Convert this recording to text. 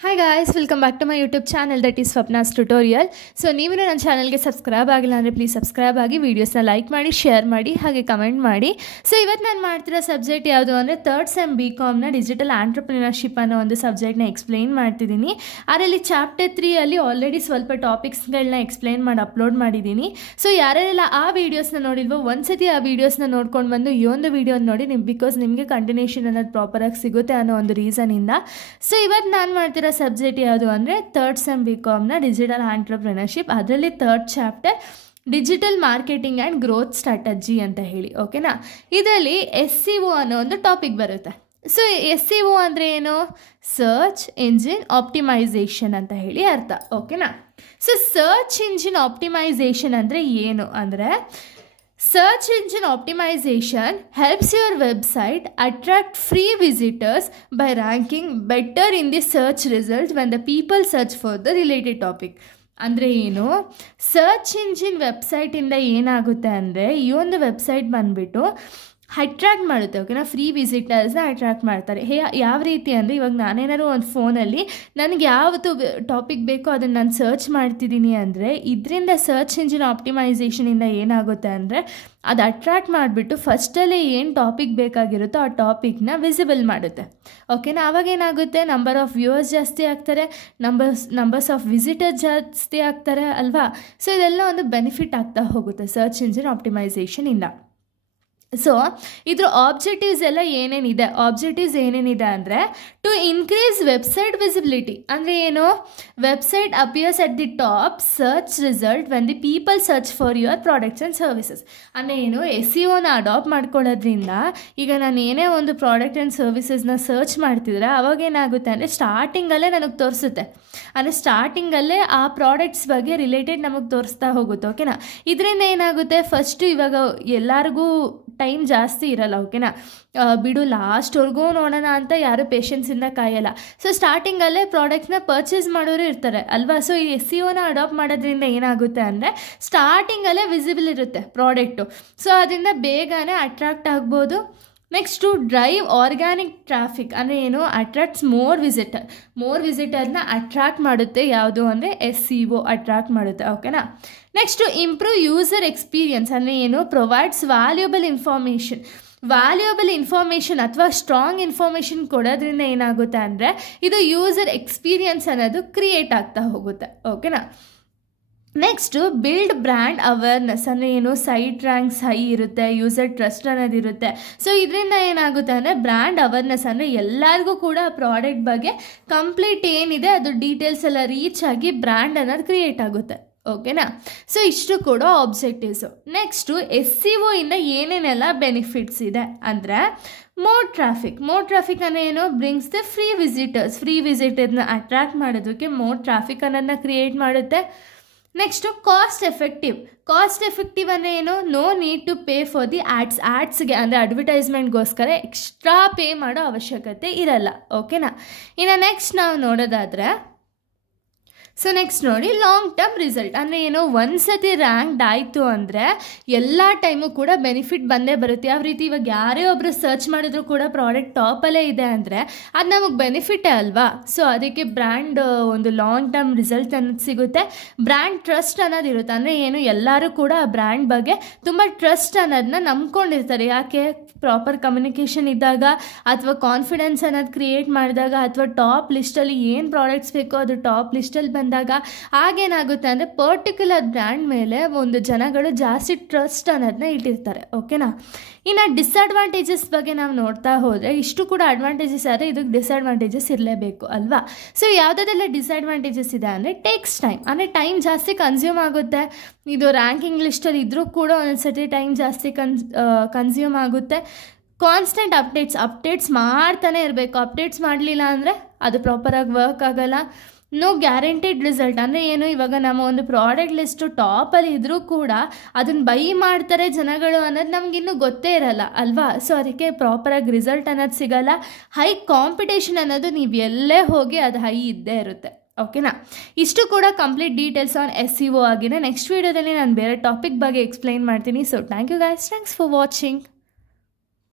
Hi guys, welcome back to my YouTube channel that is Swapna's Tutorial. So ನೀವು ನನ್ನ ಚಾನಲ್ಗೆ subscribe ಆಗಿಲ್ಲ ಅಂದರೆ ಪ್ಲೀಸ್ ಸಬ್ಸ್ಕ್ರೈಬ್ ಆಗಿ ವೀಡಿಯೋಸ್ನ ಲೈಕ್ ಮಾಡಿ ಶೇರ್ ಮಾಡಿ ಹಾಗೆ ಕಮೆಂಟ್ ಮಾಡಿ. ಸೊ ಇವತ್ತು ನಾನು ಮಾಡ್ತಿರೋ ಸಬ್ಜೆಕ್ಟ್ ಯಾವುದು ಅಂದರೆ ಥರ್ಡ್ ಸೆಮ್ BComನ ಡಿಜಿಟಲ್ ಆಂಟ್ರಪ್ರಿನರ್ಶಿಪ್ ಅನ್ನೋ ಒಂದು ಸಬ್ಜೆಕ್ಟ್ನ ಎಕ್ಸ್ಪ್ಲೈನ್ ಮಾಡ್ತಿದ್ದೀನಿ. ಅದರಲ್ಲಿ ಚಾಪ್ಟರ್ 3ಅಲ್ಲಿ ಆಲ್ರೆಡಿ ಸ್ವಲ್ಪ ಟಾಪಿಕ್ಸ್ಗಳನ್ನ ಎಕ್ಸ್ಪ್ಲೈನ್ ಮಾಡಿ ಅಪ್ಲೋಡ್ ಮಾಡಿದ್ದೀನಿ. ಸೊ ಯಾರೆಲ್ಲ ಆ ವೀಡಿಯೋಸ್ನ ನೋಡಿಲ್ವೋ ಒಂದ್ಸತಿ ಆ ವೀಡಿಯೋಸ್ನ ನೋಡ್ಕೊಂಡು ಬಂದು ಈ ಒಂದು ವೀಡಿಯೋನ ನೋಡಿ ಬಿಕಾಸ್ ನಿಮಗೆ ಕಂಟಿನ್ಯೂಷನ್ ಅನ್ನೋದು ಪ್ರಾಪರಾಗಿ ಸಿಗುತ್ತೆ ಅನ್ನೋ ಒಂದು ರೀಸನಿಂದ. ಸೊ ಇವತ್ತು ನಾನು ಮಾಡ್ತಿರೋ ಸಬ್ಜೆಕ್ಟ್ ಯಾವುದು ಅಂದರೆ ಥರ್ಡ್ ಸೆಮ್ BComನ ಡಿಜಿಟಲ್ ಆಂಟ್ರಪ್ರಿನರ್ಶಿಪ್. ಅದರಲ್ಲಿ third chapter digital marketing and growth strategy ಅಂತ ಹೇಳಿ. ಓಕೆನಾ, ಇದರಲ್ಲಿ SEO ಅನ್ನೋ ಒಂದು ಟಾಪಿಕ್ ಬರುತ್ತೆ. ಸೊ SEO ಅಂದರೆ ಏನು? ಸರ್ಚ್ ಇಂಜಿನ್ ಆಪ್ಟಿಮೈಸೇಷನ್ ಅಂತ ಹೇಳಿ ಅರ್ಥ. ಓಕೆನಾ, ಸೊ ಸರ್ಚ್ ಇಂಜಿನ್ ಆಪ್ಟಿಮೈಸೇಷನ್ ಅಂದರೆ ಏನು ಅಂದರೆ Search engine optimization helps your website attract free visitors by ranking better in the search result when the people search for the related topic. ಅಂದರೆ ಏನು? Search engine ವೆಬ್ಸೈಟಿಂದ ಏನಾಗುತ್ತೆ ಅಂದರೆ ಈ ಒಂದು ವೆಬ್ಸೈಟ್ ಬಂದುಬಿಟ್ಟು ಅಟ್ರ್ಯಾಕ್ಟ್ ಮಾಡುತ್ತೆ. ಓಕೆನಾ, ಫ್ರೀ ವಿಸಿಟರ್ಸ್ನ ಅಟ್ರ್ಯಾಕ್ಟ್ ಮಾಡ್ತಾರೆ. ಯಾವ ರೀತಿ ಅಂದರೆ ಇವಾಗ ನಾನೇನಾದ್ರು ಒಂದು ಫೋನಲ್ಲಿ ನನಗೆ ಯಾವುದು ಟಾಪಿಕ್ ಬೇಕೋ ಅದನ್ನು ನಾನು ಸರ್ಚ್ ಮಾಡ್ತಿದ್ದೀನಿ ಅಂದರೆ ಇದರಿಂದ ಸರ್ಚ್ ಇಂಜಿನ್ ಆಪ್ಟಿಮೈಸೇಷನಿಂದ ಏನಾಗುತ್ತೆ ಅಂದರೆ ಅದು ಅಟ್ರ್ಯಾಕ್ಟ್ ಮಾಡಿಬಿಟ್ಟು ಫಸ್ಟಲ್ಲೇ ಏನು ಟಾಪಿಕ್ ಬೇಕಾಗಿರುತ್ತೋ ಆ ಟಾಪಿಕ್ನ ವಿಸಿಬಲ್ ಮಾಡುತ್ತೆ. ಓಕೆನಾ, ಆವಾಗ ಏನಾಗುತ್ತೆ? ನಂಬರ್ ಆಫ್ ವ್ಯೂವರ್ಸ್ ಜಾಸ್ತಿ ಆಗ್ತಾರೆ, ನಂಬರ್ಸ್ ಆಫ್ ವಿಸಿಟರ್ಸ್ ಜಾಸ್ತಿ ಆಗ್ತಾರೆ ಅಲ್ವಾ. ಸೊ ಇದೆಲ್ಲ ಒಂದು ಬೆನಿಫಿಟ್ ಆಗ್ತಾ ಹೋಗುತ್ತೆ ಸರ್ಚ್ ಇಂಜಿನ್ ಆಪ್ಟಿಮೈಸೇಷನಿಂದ. ಸೊ ಇದ್ರ ಆಬ್ಜೆಕ್ಟಿವ್ಸ್ ಎಲ್ಲ ಏನೇನಿದೆ ಅಂದರೆ ಟು ಇನ್ಕ್ರೀಸ್ ವೆಬ್ಸೈಟ್ ವಿಸಿಬಿಲಿಟಿ. ಅಂದರೆ ಏನು? Website appears at the top search result when the people search for your products and services. ಅಂದರೆ ಏನು? SEOನ ಅಡಾಪ್ಟ್ ಮಾಡ್ಕೊಳ್ಳೋದ್ರಿಂದ ಈಗ ನಾನು ಏನೇ ಒಂದು ಪ್ರಾಡಕ್ಟ್ ಆ್ಯಂಡ್ ಸರ್ವಿಸಸ್ನ ಸರ್ಚ್ ಮಾಡ್ತಿದ್ರೆ ಅವಾಗ ಏನಾಗುತ್ತೆ ಅಂದರೆ ಸ್ಟಾರ್ಟಿಂಗಲ್ಲೇ ನನಗೆ ತೋರಿಸುತ್ತೆ. ಅಂದರೆ ಸ್ಟಾರ್ಟಿಂಗಲ್ಲೇ ಆ ಪ್ರಾಡಕ್ಟ್ಸ್ ಬಗ್ಗೆ ರಿಲೇಟೆಡ್ ನಮಗೆ ತೋರಿಸ್ತಾ ಹೋಗುತ್ತೆ. ಓಕೆನಾ, ಇದರಿಂದ ಏನಾಗುತ್ತೆ? ಫಸ್ಟು ಇವಾಗ ಎಲ್ಲರಿಗೂ ಟೈಮ್ ಜಾಸ್ತಿ ಇರಲ್ಲ. ಓಕೆನಾ, ಬಿಡು ಲಾಸ್ಟ್ವರೆಗೂ ನೋಡೋಣ ಅಂತ ಯಾರು ಪೇಷನ್ಸಿಂದ ಕಾಯಲ್ಲ. ಸೊ ಸ್ಟಾರ್ಟಿಂಗಲ್ಲೇ ಪ್ರಾಡಕ್ಟ್ನ ಪರ್ಚೇಸ್ ಮಾಡೋರು ಇರ್ತಾರೆ ಅಲ್ವಾ. ಸೊ ಈ SEOನ ಅಡಾಪ್ಟ್ ಮಾಡೋದ್ರಿಂದ ಏನಾಗುತ್ತೆ ಅಂದರೆ ಸ್ಟಾರ್ಟಿಂಗಲ್ಲೇ ವಿಸಿಬಲ್ ಇರುತ್ತೆ ಪ್ರಾಡಕ್ಟು. ಸೊ ಅದರಿಂದ ಬೇಗನೆ ಅಟ್ರಾಕ್ಟ್ ಆಗ್ಬೋದು. Next drive organic traffic. ಅಂದರೆ ಏನು? ಅಟ್ರಾಕ್ಟ್ಸ್ ಮೋರ್ ವಿಸಿಟರ್ನ ಅಟ್ರಾಕ್ಟ್ ಮಾಡುತ್ತೆ. ಯಾವುದು ಅಂದರೆ SEO ಅಟ್ರಾಕ್ಟ್ ಮಾಡುತ್ತೆ. ಓಕೆನಾ, ನೆಕ್ಸ್ಟು ಇಂಪ್ರೂವ್ ಯೂಸರ್ ಎಕ್ಸ್ಪೀರಿಯನ್ಸ್. ಅಂದರೆ ಏನು? ಪ್ರೊವೈಡ್ಸ್ ವ್ಯಾಲ್ಯೂಯಬಲ್ ಇನ್ಫಾರ್ಮೇಷನ್ ಅಥವಾ ಸ್ಟ್ರಾಂಗ್ ಇನ್ಫಾರ್ಮೇಷನ್ ಕೊಡೋದ್ರಿಂದ ಏನಾಗುತ್ತೆ ಅಂದರೆ ಇದು ಯೂಸರ್ ಎಕ್ಸ್ಪೀರಿಯನ್ಸ್ ಅನ್ನೋದು ಕ್ರಿಯೇಟ್ ಆಗ್ತಾ ಹೋಗುತ್ತೆ. ಓಕೆನಾ, ನೆಕ್ಸ್ಟು ಬಿಲ್ಡ್ ಬ್ರ್ಯಾಂಡ್ ಅವೇರ್ನೆಸ್. ಅಂದರೆ ಏನು? ಸೈಟ್ ರ್ಯಾಂಕ್ಸ್ ಹೈ ಇರುತ್ತೆ, ಯೂಸರ್ ಟ್ರಸ್ಟ್ ಅನ್ನೋದಿರುತ್ತೆ. ಸೊ ಇದರಿಂದ ಏನಾಗುತ್ತೆ ಅಂದರೆ ಬ್ರ್ಯಾಂಡ್ ಅವೇರ್ನೆಸ್ ಅಂದರೆ ಎಲ್ಲರಿಗೂ ಕೂಡ ಪ್ರಾಡಕ್ಟ್ ಬಗ್ಗೆ ಕಂಪ್ಲೀಟ್ ಏನಿದೆ ಅದು ಡೀಟೇಲ್ಸ್ ಎಲ್ಲ ರೀಚ್ ಆಗಿ ಬ್ರ್ಯಾಂಡ್ ಅನ್ನೋದು ಕ್ರಿಯೇಟ್ ಆಗುತ್ತೆ. ಓಕೆನಾ, ಸೊ ಇಷ್ಟು ಕೂಡ ಆಬ್ಜೆಕ್ಟಿವ್ಸು. ನೆಕ್ಸ್ಟು SEO ಇಂದ ಏನೇನೆಲ್ಲ ಬೆನಿಫಿಟ್ಸ್ ಇದೆ ಅಂದರೆ ಮೋರ್ ಟ್ರಾಫಿಕ್ ಅಂದರೆ ಏನು? ಬ್ರಿಂಗ್ಸ್ ದ ಫ್ರೀ ವಿಸಿಟರ್ಸ್ನ ಅಟ್ರ್ಯಾಕ್ಟ್ ಮಾಡೋದಕ್ಕೆ ಮೋರ್ ಟ್ರಾಫಿಕ್ ಅನ್ನೋದನ್ನ ಕ್ರಿಯೇಟ್ ಮಾಡುತ್ತೆ. ನೆಕ್ಸ್ಟು ಕಾಸ್ಟ್ ಎಫೆಕ್ಟಿವ್ ಅಂದರೆ ಏನು? No need to pay for the ಆ್ಯಡ್ಸ್ಗೆ ಅಂದರೆ ಅಡ್ವರ್ಟೈಸ್ಮೆಂಟ್ಗೋಸ್ಕರ ಎಕ್ಸ್ಟ್ರಾ ಪೇ ಮಾಡೋ ಅವಶ್ಯಕತೆ ಇರಲ್ಲ. ಓಕೆನಾ, ಇನ್ನು ನೆಕ್ಸ್ಟ್ ನಾವು ನೋಡೋದಾದರೆ ನೆಕ್ಸ್ಟ್ ನೋಡಿ ಲಾಂಗ್ ಟರ್ಮ್ ರಿಸಲ್ಟ್. ಅಂದರೆ ಏನು? ಒಂದ್ಸತಿ ರ್ಯಾಂಕ್ಡ್ ಆಯಿತು ಅಂದರೆ ಎಲ್ಲ ಟೈಮು ಕೂಡ ಬೆನಿಫಿಟ್ ಬಂದೇ ಬರುತ್ತೆ. ಯಾವ ರೀತಿ? ಇವಾಗ ಯಾರೇ ಒಬ್ಬರು ಸರ್ಚ್ ಮಾಡಿದ್ರು ಕೂಡ ಪ್ರಾಡಕ್ಟ್ ಟಾಪಲ್ಲೇ ಇದೆ ಅಂದರೆ ಅದು ನಮಗೆ ಬೆನಿಫಿಟೇ ಅಲ್ವಾ. ಸೊ ಅದಕ್ಕೆ ಬ್ರ್ಯಾಂಡ್ ಒಂದು ಲಾಂಗ್ ಟರ್ಮ್ ರಿಸಲ್ಟ್ ಅನ್ನೋದು ಸಿಗುತ್ತೆ. ಬ್ರ್ಯಾಂಡ್ ಟ್ರಸ್ಟ್ ಅನ್ನೋದಿರುತ್ತೆ. ಅಂದರೆ ಏನು? ಎಲ್ಲರೂ ಕೂಡ ಆ ಬ್ರ್ಯಾಂಡ್ ಬಗ್ಗೆ ತುಂಬ ಟ್ರಸ್ಟ್ ಅನ್ನೋದನ್ನ ನಂಬ್ಕೊಂಡಿರ್ತಾರೆ. ಯಾಕೆ? ಪ್ರಾಪರ್ ಕಮ್ಯುನಿಕೇಷನ್ ಇದ್ದಾಗ ಅಥವಾ ಕಾನ್ಫಿಡೆನ್ಸ್ ಅನ್ನೋದು ಕ್ರಿಯೇಟ್ ಮಾಡಿದಾಗ ಅಥವಾ ಟಾಪ್ ಲಿಸ್ಟಲ್ಲಿ ಏನು ಪ್ರಾಡಕ್ಟ್ಸ್ ಬೇಕೋ ಅದು ಟಾಪ್ ಲಿಸ್ಟಲ್ಲಿ ಬಂದಾಗ ಆಗೇನಾಗುತ್ತೆ ಅಂದರೆ ಪರ್ಟಿಕ್ಯುಲರ್ ಬ್ರ್ಯಾಂಡ್ ಮೇಲೆ ಒಂದು ಜನಗಳು ಜಾಸ್ತಿ ಟ್ರಸ್ಟ್ ಅನ್ನೋದನ್ನ ಇಟ್ಟಿರ್ತಾರೆ. ಓಕೆನಾ, ಇನ್ನು ಡಿಸ್ಅಡ್ವಾಂಟೇಜಸ್ ಬಗ್ಗೆ ನಾವು ನೋಡ್ತಾ ಹೋದರೆ ಇಷ್ಟು ಕೂಡ ಅಡ್ವಾಂಟೇಜಸ್ ಆದರೆ ಇದಕ್ಕೆ ಡಿಸ್ಅಡ್ವಾಂಟೇಜಸ್ ಇರಲೇಬೇಕು ಅಲ್ವಾ. ಸೊ ಯಾವುದಾದೆಲ್ಲ ಡಿಸ್ಅಡ್ವಾಂಟೇಜಸ್ ಇದೆ ಅಂದರೆ ಟೇಕ್ಸ್ ಟೈಮ್. ಅಂದರೆ ಟೈಮ್ ಜಾಸ್ತಿ ಕನ್ಸ್ಯೂಮ್ ಆಗುತ್ತೆ. ಇದು ರ್ಯಾಂಕಿಂಗ್ ಲಿಸ್ಟಲ್ಲಿ ಇದ್ದರೂ ಕೂಡ ಒಂದೊಂದ್ಸತಿ ಟೈಮ್ ಜಾಸ್ತಿ ಕನ್ಸ್ಯೂಮ್ ಆಗುತ್ತೆ. ಕಾನ್ಸ್ಟೆಂಟ್ ಅಪ್ಡೇಟ್ಸ್ ಮಾಡ್ತಾನೆ ಇರಬೇಕು. ಅಪ್ಡೇಟ್ಸ್ ಮಾಡಲಿಲ್ಲ ಅಂದರೆ ಅದು ಪ್ರಾಪರಾಗಿ ವರ್ಕ್ ಆಗೋಲ್ಲ. No guaranteed result. ಅಂದರೆ ಏನು? ಇವಾಗ ನಮ್ಮ ಒಂದು ಪ್ರಾಡಕ್ಟ್ ಲಿಸ್ಟು ಟಾಪಲ್ಲಿ ಇದ್ದರೂ ಕೂಡ ಅದನ್ನು ಬೈ ಮಾಡ್ತಾರೆ ಜನಗಳು ಅನ್ನೋದು ನಮಗಿನ್ನೂ ಗೊತ್ತೇ ಇರಲ್ಲ ಅಲ್ವಾ. ಸೊ ಅದಕ್ಕೆ ಪ್ರಾಪರಾಗಿ ರಿಸಲ್ಟ್ ಅನ್ನೋದು ಸಿಗೋಲ್ಲ. ಹೈ ಕಾಂಪಿಟೇಷನ್ ಅನ್ನೋದು ನೀವು ಎಲ್ಲೇ ಹೋಗಿ ಅದು ಹೈ ಇದ್ದೇ ಇರುತ್ತೆ. ಓಕೆನಾ, ಇಷ್ಟು ಕೂಡ ಕಂಪ್ಲೀಟ್ ಡೀಟೇಲ್ಸ್ ಆನ್ SEO ಆಗಿದೆ. ನೆಕ್ಸ್ಟ್ ವೀಡಿಯೋದಲ್ಲಿ ನಾನು ಬೇರೆ ಟಾಪಿಕ್ ಬಗ್ಗೆ ಎಕ್ಸ್ಪ್ಲೈನ್ ಮಾಡ್ತೀನಿ. So thank you guys, thanks for watching.